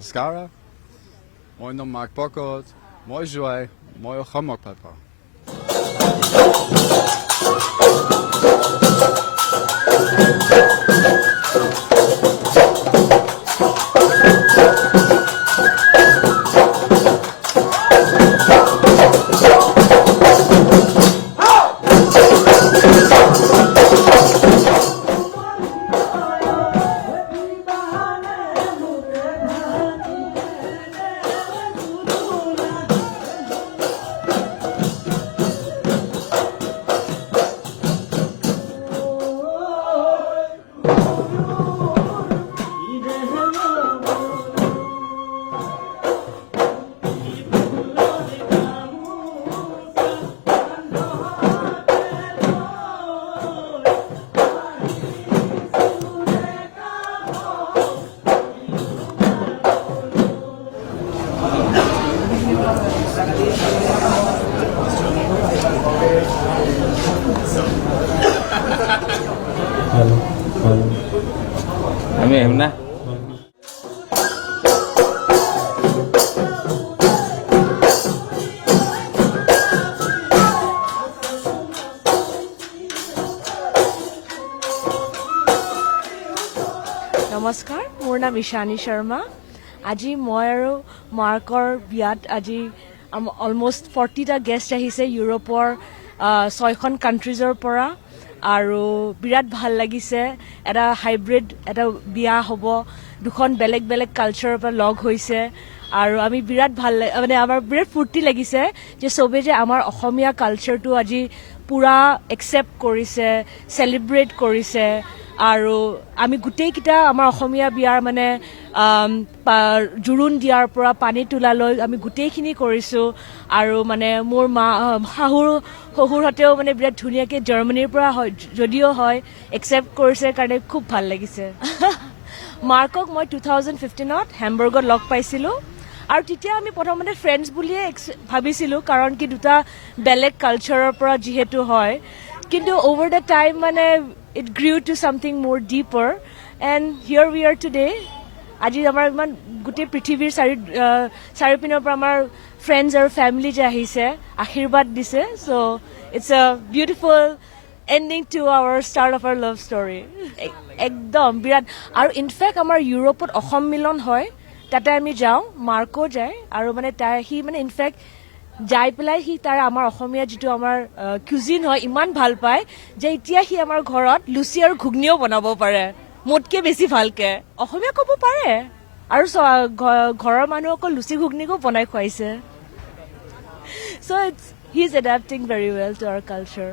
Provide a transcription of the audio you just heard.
Skara, moi nom Mark Bokot, moi joie, moi chamok papa. আমি আহিম না নমস্কাৰ মোৰ নাম ঈশানী শৰ্মা আজি মই আৰু মাৰ্কৰ বিয়াত আজি অলমষ্ট 40টা গেষ্ট আহিছে ইউৰোপৰ 6খন কাণ্ট্ৰিজৰ পৰা আৰু বিৰাট ভাল লাগিছে এটা হাইব্ৰিড এটা বিয়া হ'ব দুখন বেলেগ বেলেগ কালচাৰৰ পৰা লগ হৈছে আৰু আমি বিৰাট ভাল মানে আমাৰ বিৰাট ফূৰ্তি লাগিছে যে চবে যে আমাৰ অসমীয়া কালচাৰটো আজি পুৰা একচেপ্ট কৰিছে চেলিব্ৰেট কৰিছে আৰু আমি গোটেইকেইটা আমাৰ অসমীয়া বিয়াৰ মানে জোৰোণ দিয়াৰ পৰা পানী তোলালৈ আমি গোটেইখিনি কৰিছোঁ আৰু মানে মোৰ শহুৰহঁতেও মানে বিৰাট ধুনীয়াকৈ জাৰ্মানীৰ পৰা হয় যদিও হয় একচেপ্ট কৰিছে কাৰণে খুব ভাল লাগিছে মাৰ্কক মই 2015ত হেমবাৰ্গত লগ পাইছিলোঁ আৰু তেতিয়া আমি প্ৰথমতে ফ্ৰেণ্ডছ বুলিয়ে ভাবিছিলোঁ কাৰণ কি দুটা বেলেগ কালচাৰৰ পৰা যিহেতু হয় কিন্তু অভাৰ দ্য টাইম মানে it grew to something more deeper and here we are today আজি আমাৰ ইমান গোটেই পৃথিৱীৰ চাৰিওপিনৰ পৰা আমাৰ ফ্ৰেণ্ডছ আৰু ফেমিলি যে আহিছে আশীৰ্বাদ দিছে so' it's a beautiful ending to our start of our love story একদম বিৰাট আৰু ইনফেক্ট আমাৰ ইউৰোপত অসম মিলন হয় তাতে আমি যাওঁ মাৰ্কো যায় আৰু মানে সি মানে ইনফেক্ট যাই পেলাই সি তাৰ আমাৰ অসমীয়া যিটো আমাৰ কুজিন হয় ইমান ভাল পায় যে এতিয়া সি আমাৰ ঘৰত লুচি আৰু ঘুগনিও বনাব পাৰে মোতকৈ বেছি ভালকৈ অসমীয়া ক'ব পাৰে আৰু ঘৰৰ মানুহকো লুচি ঘুগনিকো বনাই খুৱাইছে so' he is adapting very well to our culture